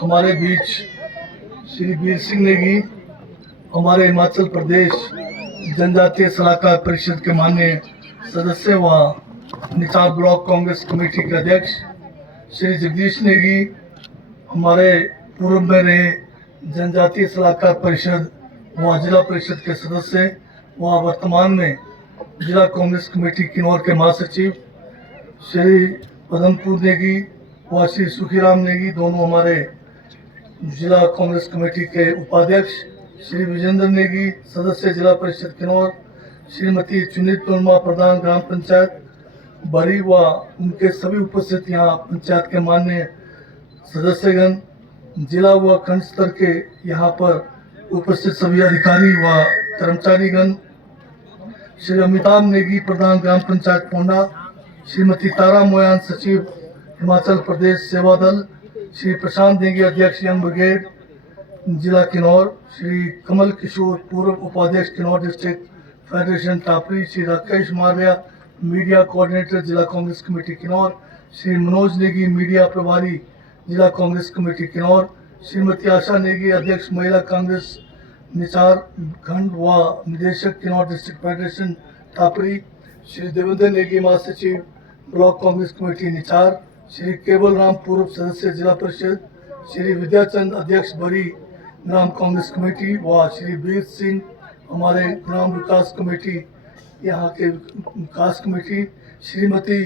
हमारे बीच श्री वीर सिंह नेगी, हमारे हिमाचल प्रदेश जनजातीय सलाहकार परिषद के माननीय सदस्य व निचार ब्लॉक कांग्रेस कमेटी के अध्यक्ष श्री जगदीश नेगी, हमारे पूर्व में रहे जनजातीय सलाहकार परिषद व जिला परिषद के सदस्य व वर्तमान में जिला कांग्रेस कमेटी किन्नौर के महासचिव श्री पदमपुर नेगी व श्री सुखीराम नेगी, दोनों हमारे जिला कांग्रेस कमेटी के उपाध्यक्ष श्री विजेंद्र नेगी, सदस्य जिला परिषद किन्नौर श्रीमती चुनित वर्मा, प्रधान ग्राम पंचायत बरी व उनके सभी उपस्थित यहाँ पंचायत के माननीय सदस्यगण, जिला व खंड स्तर के यहाँ पर उपस्थित सभी अधिकारी व कर्मचारीगण, श्री अमिताभ नेगी, प्रधान ग्राम पंचायत पोंडा, श्रीमती तारा मोयान, सचिव हिमाचल प्रदेश सेवा दल, श्री प्रशांत नेगी, अध्यक्ष यंग ब्रिगेड जिला किन्नौर, श्री कमल किशोर, पूर्व उपाध्यक्ष किन्नौर डिस्ट्रिक्ट फेडरेशन टापरी, श्री राकेश मारिया, मीडिया कोऑर्डिनेटर जिला कांग्रेस कमेटी किन्नौर, श्री मनोज नेगी, मीडिया प्रभारी जिला कांग्रेस कमेटी किन्नौर, श्रीमती आशा नेगी, अध्यक्ष महिला कांग्रेस निचार खंड व निदेशक किन्नौर डिस्ट्रिक्ट फेडरेशन टापरी, श्री देवेंद्र नेगी, महासचिव ब्लॉक कांग्रेस कमेटी निचार, श्री केवल राम, पूर्व सदस्य जिला परिषद, श्री विद्याचंद, अध्यक्ष बरी ग्राम कांग्रेस कमेटी व श्री वीर सिंह, हमारे ग्राम विकास कमेटी यहाँ के विकास कमेटी, श्रीमती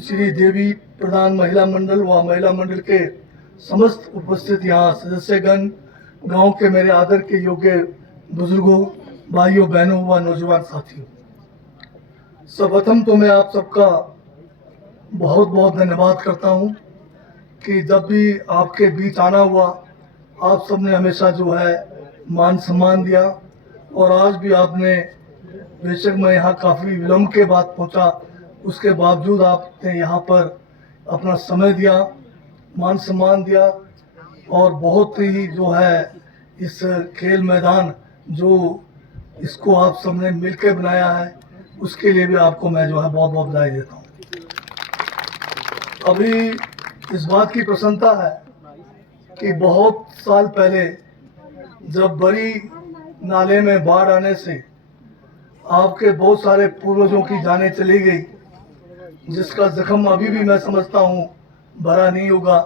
श्री देवी, प्रधान महिला मंडल व महिला मंडल के समस्त उपस्थित यहाँ सदस्यगण, गांव के मेरे आदर के योग्य बुजुर्गों, भाइयों बहनों व नौजवान साथियों, सर्वप्रथम तो मैं आप सबका बहुत बहुत धन्यवाद करता हूं कि जब भी आपके बीच आना हुआ, आप सबने हमेशा जो है मान सम्मान दिया और आज भी आपने, बेशक मैं यहाँ काफ़ी विलम्ब के बाद पहुँचा, उसके बावजूद आपने यहाँ पर अपना समय दिया, मान सम्मान दिया और बहुत ही जो है इस खेल मैदान जो इसको आप सबने मिलकर बनाया है, उसके लिए भी आपको मैं जो है बहुत बहुत बधाई देता हूँ। अभी इस बात की प्रसन्नता है कि बहुत साल पहले जब बड़ी नाले में बाढ़ आने से आपके बहुत सारे पूर्वजों की जानें चली गई, जिसका जख्म अभी भी मैं समझता हूँ भरा नहीं होगा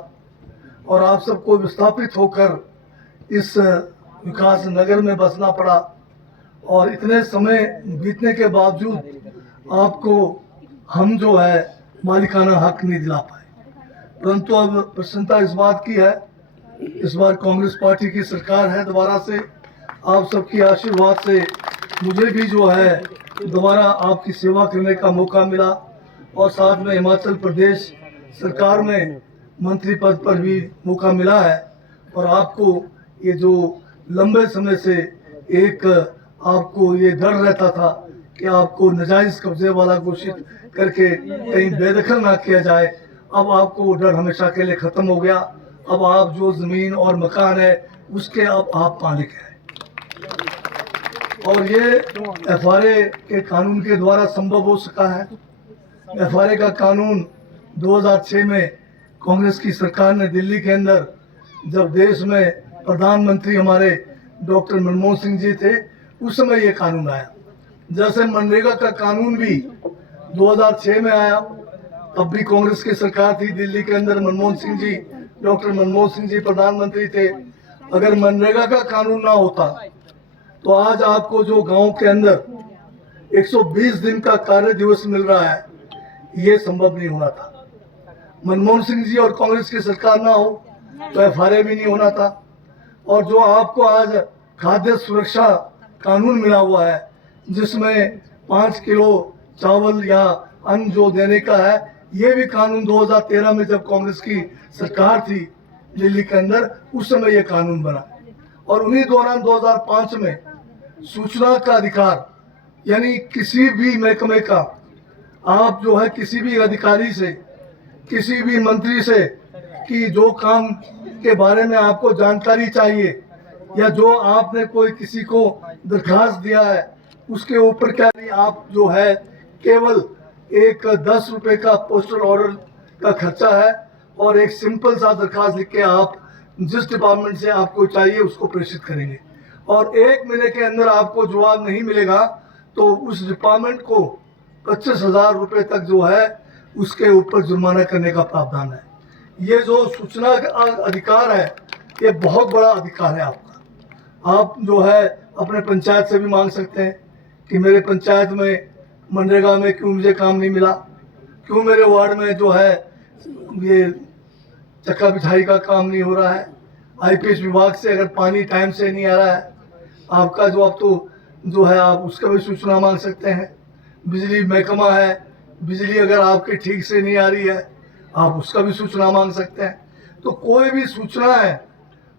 और आप सबको विस्थापित होकर इस विकास नगर में बसना पड़ा और इतने समय बीतने के बावजूद आपको हम जो है मालिकाना हक नहीं दिला पाए। परंतु अब प्रसन्नता इस बात की है, इस बार कांग्रेस पार्टी की सरकार है दोबारा से, आप सबकी आशीर्वाद से मुझे भी जो है दोबारा आपकी सेवा करने का मौका मिला और साथ में हिमाचल प्रदेश सरकार में मंत्री पद पर भी मौका मिला है और आपको ये जो लंबे समय से एक आपको ये डर रहता था कि आपको नाजायज कब्जे वाला घोषित करके कहीं बेदखल ना किया जाए, अब आपको वो डर हमेशा के लिए ख़त्म हो गया। अब आप जो ज़मीन और मकान है उसके अब आप मालिक हैं और ये FRA के कानून के द्वारा संभव हो सका है। FRA का कानून 2006 में कांग्रेस की सरकार ने दिल्ली के अंदर, जब देश में प्रधानमंत्री हमारे डॉक्टर मनमोहन सिंह जी थे, उस समय ये कानून आया। जैसे मनरेगा का कानून भी 2006 में आया, तब भी कांग्रेस की सरकार थी दिल्ली के अंदर, मनमोहन सिंह जी, डॉक्टर मनमोहन सिंह जी प्रधानमंत्री थे। अगर मनरेगा का कानून ना होता तो आज आपको जो गांव के अंदर 120 दिन का कार्य दिवस मिल रहा है, ये संभव नहीं होना था। मनमोहन सिंह जी और कांग्रेस की सरकार ना हो तो FRA भी नहीं होना था। और जो आपको आज खाद्य सुरक्षा कानून मिला हुआ है, जिसमें 5 किलो चावल या अन्न जो देने का है, ये भी कानून 2013 में जब कांग्रेस की सरकार थी दिल्ली के अंदर, उस समय ये कानून बना। और उन्हीं दौरान 2005 में सूचना का अधिकार, यानी किसी भी महकमे का आप जो है किसी भी अधिकारी से, किसी भी मंत्री से कि जो काम के बारे में आपको जानकारी चाहिए या जो आपने कोई किसी को दरखास्त दिया है, उसके ऊपर क्या नहीं, आप जो है केवल एक 10 रुपए का पोस्टल ऑर्डर का खर्चा है और एक सिंपल सा दरखास्त लिख के आप जिस डिपार्टमेंट से आपको चाहिए उसको प्रेषित करेंगे, और 1 महीने के अंदर आपको जवाब नहीं मिलेगा तो उस डिपार्टमेंट को 25,000 रुपये तक जो है उसके ऊपर जुर्माना करने का प्रावधान है। ये जो सूचना का अधिकार है ये बहुत बड़ा अधिकार है आपका। आप जो है अपने पंचायत से भी मांग सकते हैं कि मेरे पंचायत में मनरेगा में क्यों मुझे काम नहीं मिला, क्यों मेरे वार्ड में जो है ये चक्का बिछाई का काम नहीं हो रहा है, आईपीएस विभाग से अगर पानी टाइम से नहीं आ रहा है आपका जो, अब तो जो है आप उसका भी सूचना मांग सकते हैं। बिजली महकमा है, बिजली अगर आपके ठीक से नहीं आ रही है आप उसका भी सूचना मांग सकते हैं। तो कोई भी सूचना है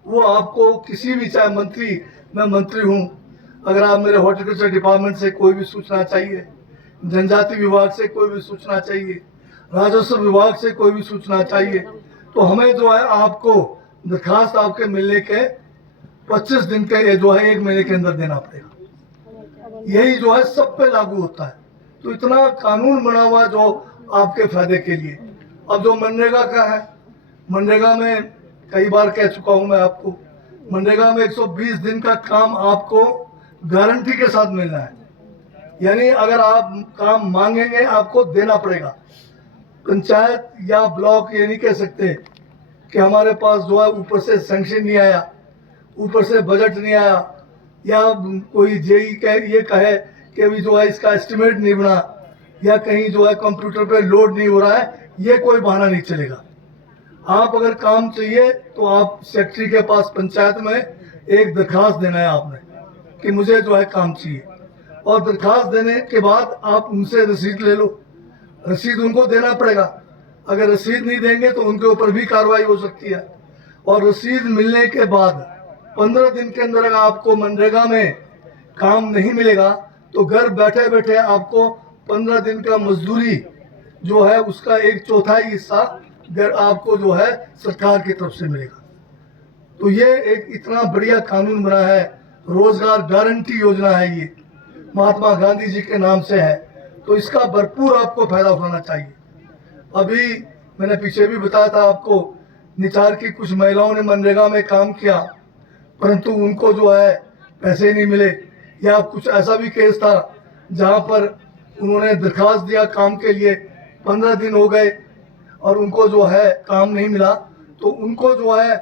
वो आपको किसी भी, चाहे मंत्री, मैं मंत्री हूँ, अगर आप मेरे हॉर्टिकल्चर डिपार्टमेंट से कोई भी सूचना चाहिए, जनजाति विभाग से कोई भी सूचना चाहिए, राजस्व विभाग से कोई भी सूचना चाहिए, तो हमें जो है आपको दरखास्त आपके मिलने के 25 दिन के जो है 1 महीने के अंदर देना पड़ेगा। यही जो है सब पे लागू होता है। तो इतना कानून बना हुआ जो आपके फायदे के लिए। अब जो मनरेगा का है, मनरेगा में कई बार कह चुका हूं मैं आपको, मनरेगा में 120 दिन का काम आपको गारंटी के साथ मिलना है। यानी अगर आप काम मांगेंगे आपको देना पड़ेगा। पंचायत या ब्लॉक ये नहीं कह सकते कि हमारे पास जो है ऊपर से सैंक्शन नहीं आया, ऊपर से बजट नहीं आया, या कोई जेई ये कहे कि अभी जो है इसका एस्टिमेट नहीं बना, या कहीं जो है कंप्यूटर पे लोड नहीं हो रहा है, ये कोई बहाना नहीं चलेगा। आप अगर काम चाहिए तो आप सेक्रेटरी के पास पंचायत में एक दरखास्त देना है आपने कि मुझे जो है काम चाहिए, और दरखास्त देने के बाद आप उनसे रसीद ले लो। रसीद उनको देना पड़ेगा, अगर रसीद नहीं देंगे तो उनके ऊपर भी कार्रवाई हो सकती है। और रसीद मिलने के बाद 15 दिन के अंदर अगर आपको मनरेगा में काम नहीं मिलेगा तो घर बैठे बैठे आपको 15 दिन का मजदूरी जो है उसका 1/4 हिस्सा घर आपको जो है सरकार की तरफ से मिलेगा। तो ये एक इतना बढ़िया कानून बना है, रोजगार गारंटी योजना है, ये महात्मा गांधी जी के नाम से है, तो इसका भरपूर आपको फायदा उठाना चाहिए। अभी मैंने पीछे भी बताया था आपको, निचार की कुछ महिलाओं ने मनरेगा में काम किया परंतु उनको जो है पैसे नहीं मिले, या कुछ ऐसा भी केस था जहां पर उन्होंने दरखास्त दिया काम के लिए, 15 दिन हो गए और उनको जो है काम नहीं मिला, तो उनको जो है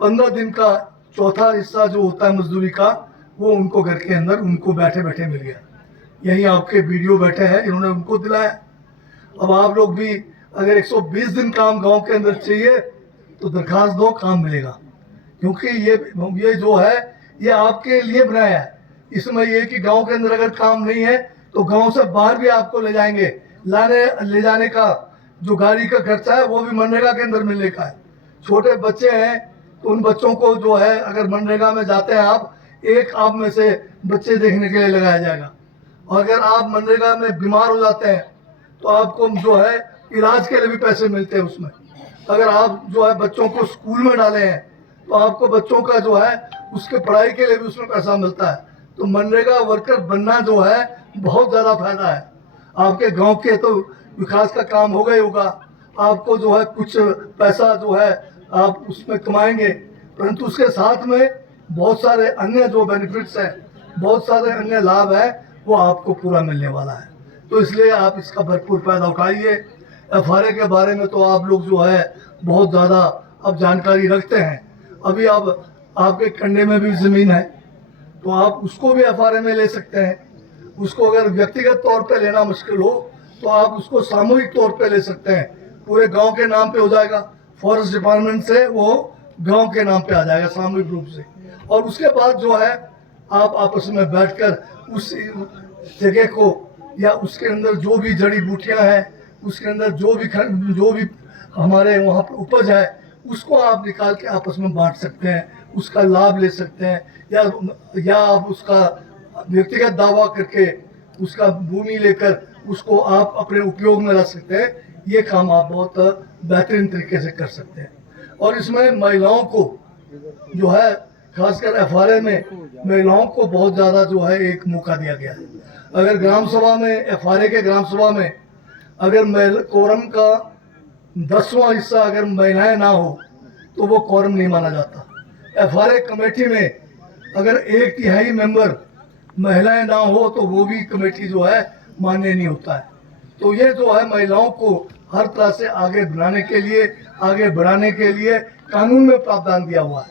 15 दिन का 1/4 हिस्सा जो होता है मजदूरी का वो उनको घर के अंदर उनको बैठे बैठे मिल गया। यही आपके वीडियो बैठे हैं, इन्होंने उनको दिलाया। अब आप लोग भी अगर 120 दिन काम गांव के अंदर चाहिए तो दरखास्त दो, काम मिलेगा। क्योंकि ये जो है ये आपके लिए बनाया है। इसमें ये कि गांव के अंदर अगर काम नहीं है तो गांव से बाहर भी आपको ले जाएंगे, ले जाने का जो गाड़ी का खर्चा है वो भी मनरेगा के अंदर मिलने का है। छोटे बच्चे हैं तो उन बच्चों को जो है अगर मनरेगा में जाते हैं आप, एक आप में से बच्चे देखने के लिए लगाया जाएगा। और अगर आप मनरेगा में बीमार हो जाते हैं तो आपको जो है इलाज के लिए भी पैसे मिलते हैं उसमें। अगर आप जो है बच्चों को स्कूल में डाले हैं तो आपको बच्चों का जो है उसके पढ़ाई के लिए भी उसमें पैसा मिलता है। तो मनरेगा वर्कर बनना जो है बहुत ज़्यादा फायदा है। आपके गांव के तो विकास का काम होगा ही होगा, आपको जो है कुछ पैसा जो है आप उसमें कमाएंगे, परंतु उसके साथ में बहुत सारे अन्य जो बेनिफिट्स हैं, बहुत सारे अन्य लाभ हैं, वो आपको पूरा मिलने वाला है। तो इसलिए आप इसका भरपूर फायदा उठाइए। FRA के बारे में तो आप लोग जो है बहुत ज़्यादा अब जानकारी रखते हैं। अभी अब आपके कंडे में भी ज़मीन है तो आप उसको भी FRA में ले सकते हैं। उसको अगर व्यक्तिगत तौर पे लेना मुश्किल हो तो आप उसको सामूहिक तौर पे ले सकते हैं, पूरे गांव के नाम पे हो जाएगा। फॉरेस्ट डिपार्टमेंट से वो गांव के नाम पे आ जाएगा सामूहिक रूप से, और उसके बाद जो है आप आपस में बैठकर उस जगह को या उसके अंदर जो भी जड़ी बूटियां हैं, उसके अंदर जो भी हमारे वहाँ पर उपज है उसको आप निकाल के आपस में बांट सकते हैं, उसका लाभ ले सकते हैं, या आप उसका व्यक्तिगत दावा करके उसका भूमि लेकर उसको आप अपने उपयोग में रख सकते हैं। ये काम आप बहुत बेहतरीन तरीके से कर सकते हैं। और इसमें महिलाओं को जो है खासकर FRA में महिलाओं को बहुत ज़्यादा जो है एक मौका दिया गया है। अगर ग्राम सभा में FRA के ग्राम सभा में अगर कोरम का 10वां हिस्सा अगर महिलाएं ना हो तो वो क्वारम नहीं माना जाता। FRA कमेटी में अगर 1/3 मेंबर महिलाएं ना हो तो वो भी कमेटी जो है मान्य नहीं होता है। तो ये जो है महिलाओं को हर तरह से आगे बढ़ाने के लिए कानून में प्रावधान दिया हुआ है,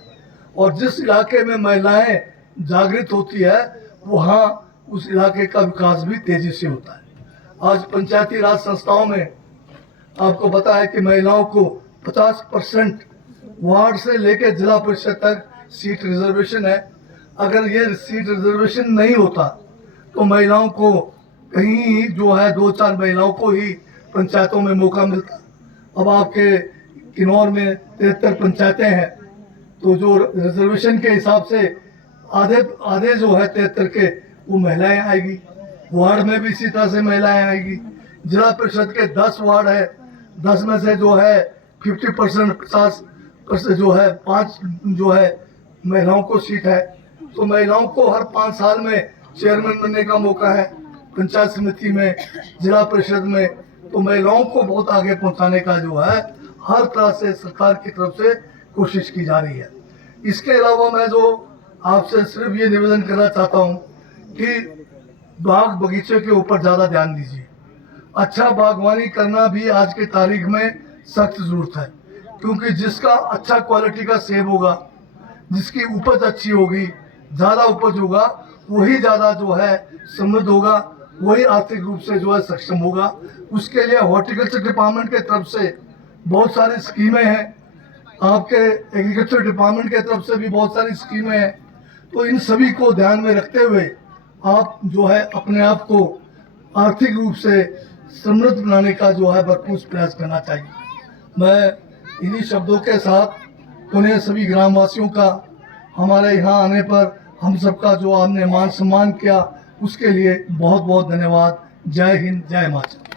और जिस इलाके में महिलाएं जागृत होती है वहाँ उस इलाके का विकास भी तेजी से होता है। आज पंचायती राज संस्थाओं में आपको पता है कि महिलाओं को 50% वार्ड से लेकर जिला परिषद तक सीट रिजर्वेशन है। अगर ये सीट रिजर्वेशन नहीं होता तो महिलाओं को कहीं जो है 2-4 महिलाओं को ही पंचायतों में मौका मिलता। अब आपके किन्नौर में 73 पंचायतें हैं, तो जो रिजर्वेशन के हिसाब से आधे जो है 73 के वो महिलाएं आएगी। वार्ड में भी इसी तरह से महिलाएं आएगी। जिला परिषद के 10 वार्ड है, 10 में से जो है 50% 50% जो है 5 जो है महिलाओं को सीट है। तो महिलाओं को हर 5 साल में चेयरमैन बनने का मौका है पंचायत समिति में, जिला परिषद में। तो महिलाओं को बहुत आगे पहुंचाने का जो है हर तरह से सरकार की तरफ से कोशिश की जा रही है। इसके अलावा मैं जो आपसे सिर्फ ये निवेदन करना चाहता हूँ कि बाग बगीचे के ऊपर ज़्यादा ध्यान दीजिए। अच्छा बागवानी करना भी आज के तारीख में सख्त ज़रूरत है, क्योंकि जिसका अच्छा क्वालिटी का सेब होगा, जिसकी उपज अच्छी होगी, ज़्यादा उपज होगा, वही ज़्यादा जो है समृद्ध होगा, वही आर्थिक रूप से जो है सक्षम होगा। उसके लिए हॉर्टिकल्चर डिपार्टमेंट के तरफ से बहुत सारी स्कीमें हैं, आपके एग्रीकल्चर डिपार्टमेंट के तरफ से भी बहुत सारी स्कीमें हैं। तो इन सभी को ध्यान में रखते हुए आप जो है अपने आप को आर्थिक रूप से समृद्ध बनाने का जो है भरपूर प्रयास करना चाहिए। मैं इन्हीं शब्दों के साथ उन्हें सभी ग्रामवासियों का हमारे यहाँ आने पर हम सबका जो आपने मान सम्मान किया उसके लिए बहुत बहुत धन्यवाद। जय हिंद, जय हिमाचल।